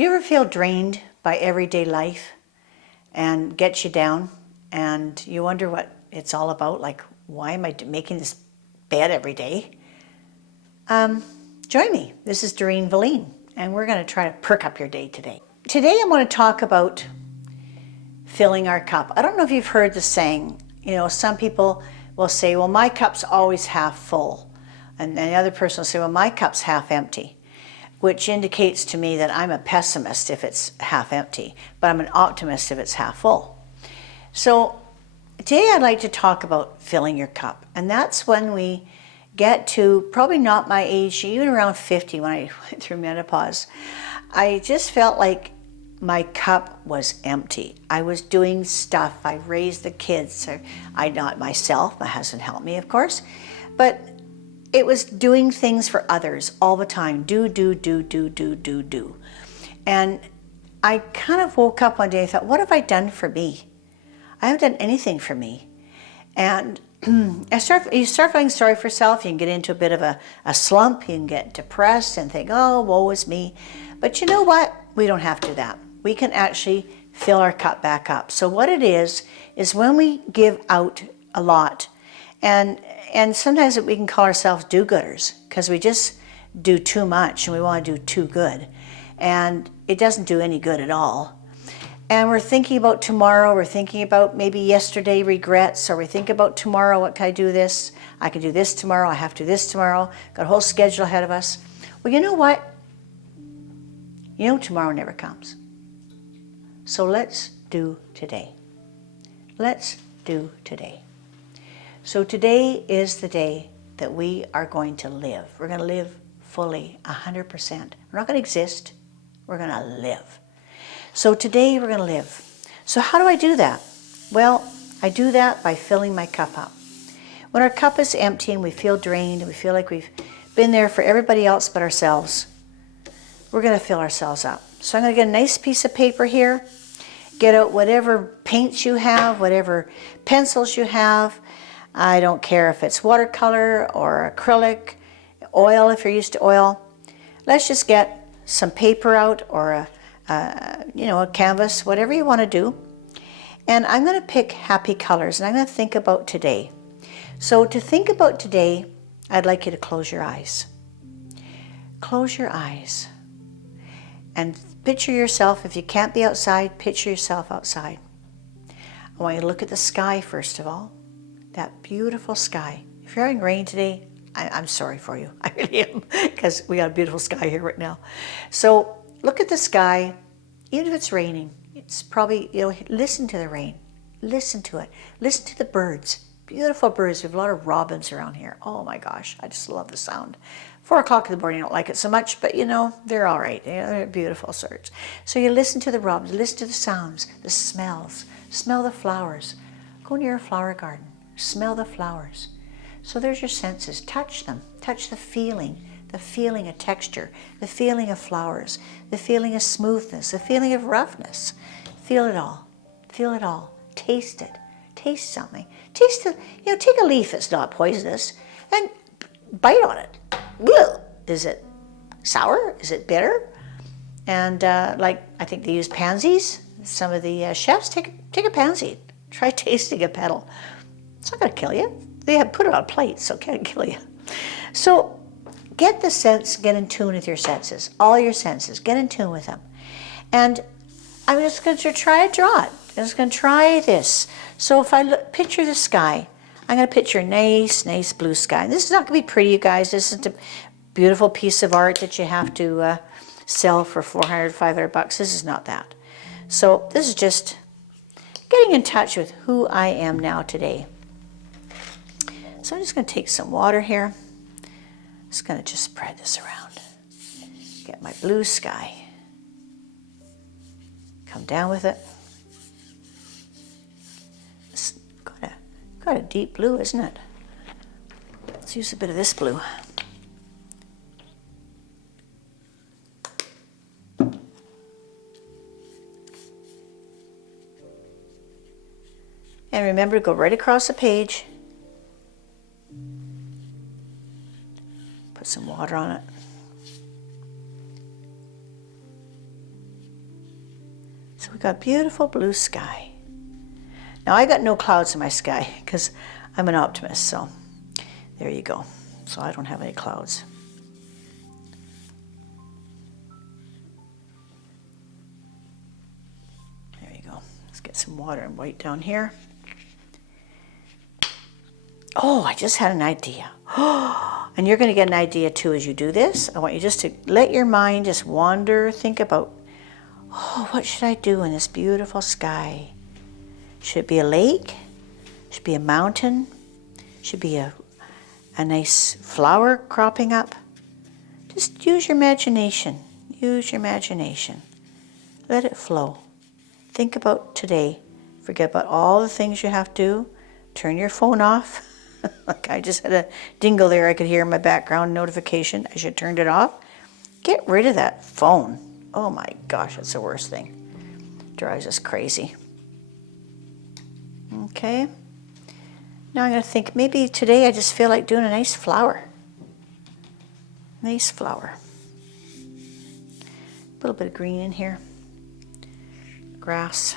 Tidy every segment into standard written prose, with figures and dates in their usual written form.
Do you ever feel drained by everyday life and gets you down and you wonder what it's all about? Like, why am I making this bed every day? Join me. This is Doreen Valine, and we're going to try to perk up your day today. Today I want to talk about filling our cup. I don't know if you've heard the saying, you know, some people will say, well, my cup's always half full. And the other person will say, well, my cup's half empty, which indicates to me that I'm a pessimist if it's half empty, but I'm an optimist if it's half full. So today I'd like to talk about filling your cup. And that's when we get to, probably not my age, even around 50 when I went through menopause, I just felt like my cup was empty. I was doing stuff. I raised the kids. I not myself. My husband helped me, of course. But it was doing things for others all the time. Do. And I kind of woke up one day and thought, what have I done for me? I haven't done anything for me. And you start feeling sorry for yourself. You can get into a bit of a slump. You can get depressed and think, oh, woe is me. But you know what? We don't have to do that. We can actually fill our cup back up. So what it is when we give out a lot, and sometimes we can call ourselves do-gooders because we just do too much and we want to do too good. And it doesn't do any good at all. And we're thinking about tomorrow, we're thinking about maybe yesterday regrets, or we think about tomorrow, what can I do this? I can do this tomorrow, I have to do this tomorrow, got a whole schedule ahead of us. Well, you know what? You know tomorrow never comes. So let's do today. Let's do today. So today is the day that we are going to live. We're going to live fully, 100%. We're not going to exist. We're going to live. So today we're going to live. So how do I do that? Well, I do that by filling my cup up. When our cup is empty and we feel drained and we feel like we've been there for everybody else but ourselves, we're going to fill ourselves up. So I'm going to get a nice piece of paper here. Get out whatever paints you have, whatever pencils you have. I don't care if it's watercolor or acrylic, oil if you're used to oil. Let's just get some paper out or a canvas, whatever you want to do. And I'm going to pick happy colors and I'm going to think about today. So to think about today, I'd like you to close your eyes. Close your eyes. And picture yourself, if you can't be outside, picture yourself outside. I want you to look at the sky first of all. That beautiful sky. If you're having rain today, I'm sorry for you. I really am, because we got a beautiful sky here right now. So look at the sky, even if it's raining. It's probably, listen to the rain. Listen to it. Listen to the birds. Beautiful birds. We have a lot of robins around here. Oh my gosh, I just love the sound. 4 o'clock in the morning, I don't like it so much, but they're all right. They're beautiful sorts. So you listen to the robins, listen to the sounds, the smells. Smell the flowers. Go near a flower garden. Smell the flowers. So there's your senses. Touch them. Touch the feeling of texture, the feeling of flowers, the feeling of smoothness, the feeling of roughness. Feel it all. Feel it all. Taste it. Taste something. Taste it. Take a leaf that's not poisonous and bite on it. Ugh. Is it sour? Is it bitter? And I think they use pansies. Some of the chefs take a pansy. Try tasting a petal. It's not going to kill you. They have put it on a plate, so it can't kill you. So get the sense, get in tune with your senses. All your senses, get in tune with them. And I'm just going to try to draw it. I'm just going to try this. So if I picture the sky, I'm going to picture a nice blue sky. And this is not going to be pretty, you guys. This isn't a beautiful piece of art that you have to sell for $400, $500. This is not that. So this is just getting in touch with who I am now today. So I'm just going to take some water here. I'm just going to spread this around. Get my blue sky. Come down with it. It's got a deep blue, isn't it? Let's use a bit of this blue. And remember to go right across the page. Put some water on it. So we got beautiful blue sky. Now I got no clouds in my sky because I'm an optimist, so there you go. So I don't have any clouds. There you go. Let's get some water and white down here. Oh, I just had an idea. And you're going to get an idea too as you do this. I want you just to let your mind just wander, think about, oh, what should I do in this beautiful sky? Should it be a lake? Should it be a mountain? Should it be a nice flower cropping up? Just use your imagination. Use your imagination. Let it flow. Think about today. Forget about all the things you have to do. Turn your phone off. Like I just had a dingle there I could hear in my background notification. I should have turned it off. Get rid of that phone. Oh my gosh, that's the worst thing. Drives us crazy. Okay. Now I'm going to think maybe today I just feel like doing a nice flower. Nice flower. A little bit of green in here. Grass.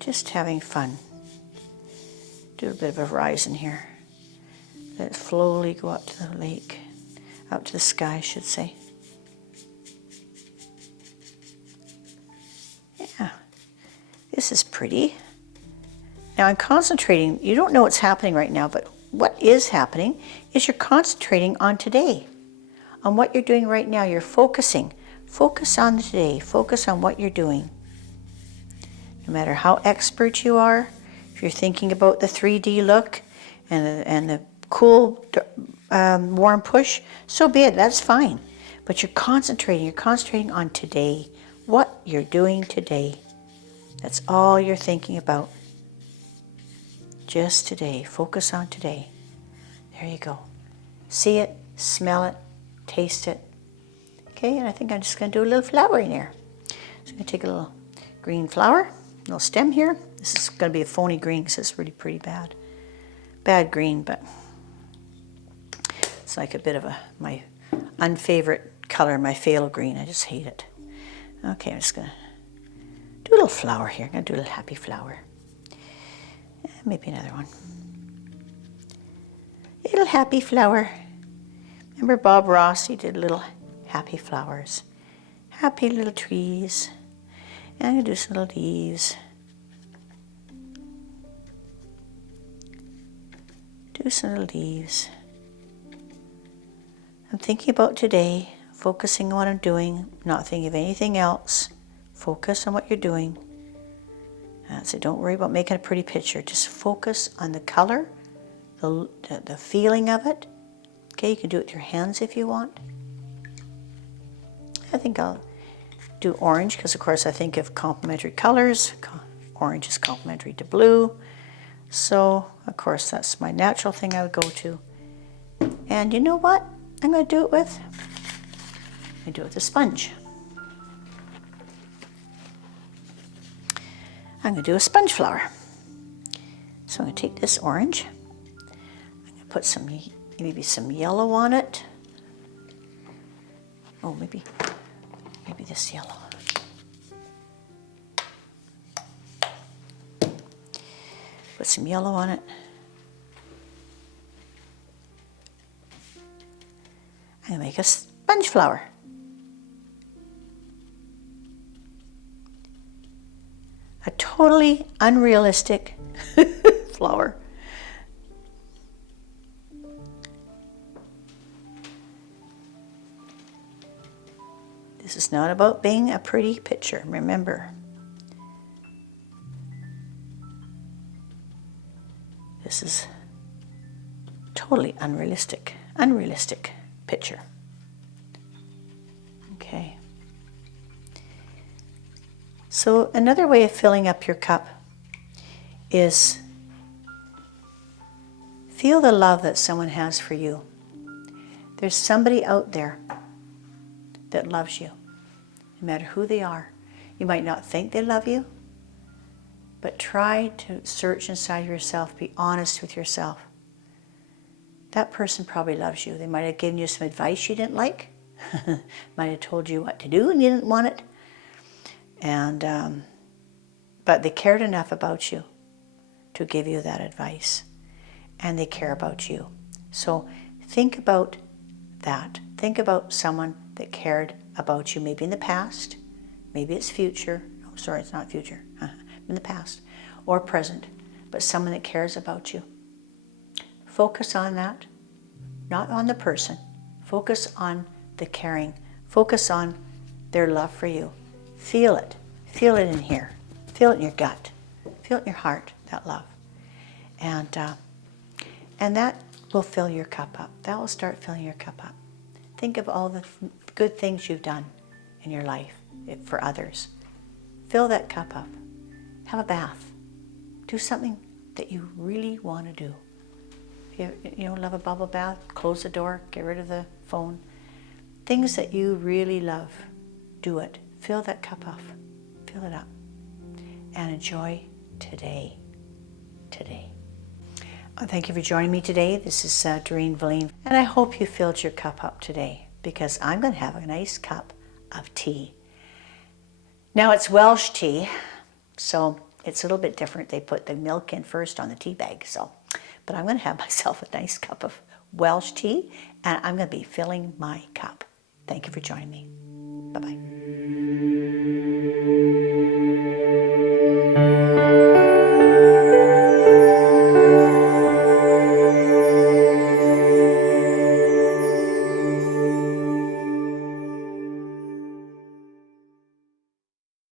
Just having fun. Do a bit of a horizon here. Let it slowly go up to the lake, out to the sky, I should say. Yeah, this is pretty. Now I'm concentrating. You don't know what's happening right now, but what is happening is you're concentrating on today, on what you're doing right now. You're focusing. Focus on today. Focus on what you're doing. No matter how expert you are, if you're thinking about the 3D look and the cool warm push, so be it, that's fine. But you're concentrating on today, what you're doing today. That's all you're thinking about. Just today, focus on today. There you go. See it, smell it, taste it. Okay, and I think I'm just gonna do a little flower in there. So I'm gonna take a little green flower. Little stem here. This is going to be a phony green because it's really pretty bad. Bad green, but it's like a bit of my unfavorite color, my phthalo green. I just hate it. Okay, I'm just going to do a little flower here. I'm going to do a little happy flower. Maybe another one. Little happy flower. Remember Bob Ross? He did little happy flowers. Happy little trees. And I'm going to do some little leaves. Do some little leaves. I'm thinking about today, focusing on what I'm doing, not thinking of anything else. Focus on what you're doing. So don't worry about making a pretty picture. Just focus on the color, the feeling of it. Okay, you can do it with your hands if you want. I think I'll do orange because of course I think of complementary colors. Orange is complementary to blue, so of course that's my natural thing I would go to. And you know what I'm going to do it with? I'm going to do it with a sponge. I'm going to do a sponge flower. So I'm going to take this orange. I'm going to put maybe some yellow on it. Oh, maybe this yellow. Put some yellow on it. I'm going to make a sponge flower. A totally unrealistic flower. This is not about being a pretty picture, remember. This is totally unrealistic picture. Okay. So another way of filling up your cup is feel the love that someone has for you. There's somebody out there that loves you, no matter who they are. You might not think they love you, but try to search inside yourself, be honest with yourself. that person probably loves you. They might have given you some advice you didn't like. Might have told you what to do and you didn't want it. And but they cared enough about you to give you that advice. And they care about you. So think about that. Think about someone that cared about you, maybe in the past, maybe it's future. Oh, sorry, it's not future. In the past or present, but someone that cares about you. Focus on that, not on the person. Focus on the caring. Focus on their love for you. Feel it. Feel it in here. Feel it in your gut. Feel it in your heart, that love. And that will fill your cup up. That will start filling your cup up. Think of all the good things you've done in your life for others. Fill that cup up. Have a bath. Do something that you really want to do. You know, love a bubble bath, close the door, get rid of the phone. Things that you really love, do it. Fill that cup up. Fill it up. And enjoy today. Today. Thank you for joining me today. This is Doreen Velin. And I hope you filled your cup up today, because I'm going to have a nice cup of tea. Now it's Welsh tea, so it's a little bit different. They put the milk in first on the tea bag. But I'm going to have myself a nice cup of Welsh tea, and I'm going to be filling my cup. Thank you for joining me. Bye-bye.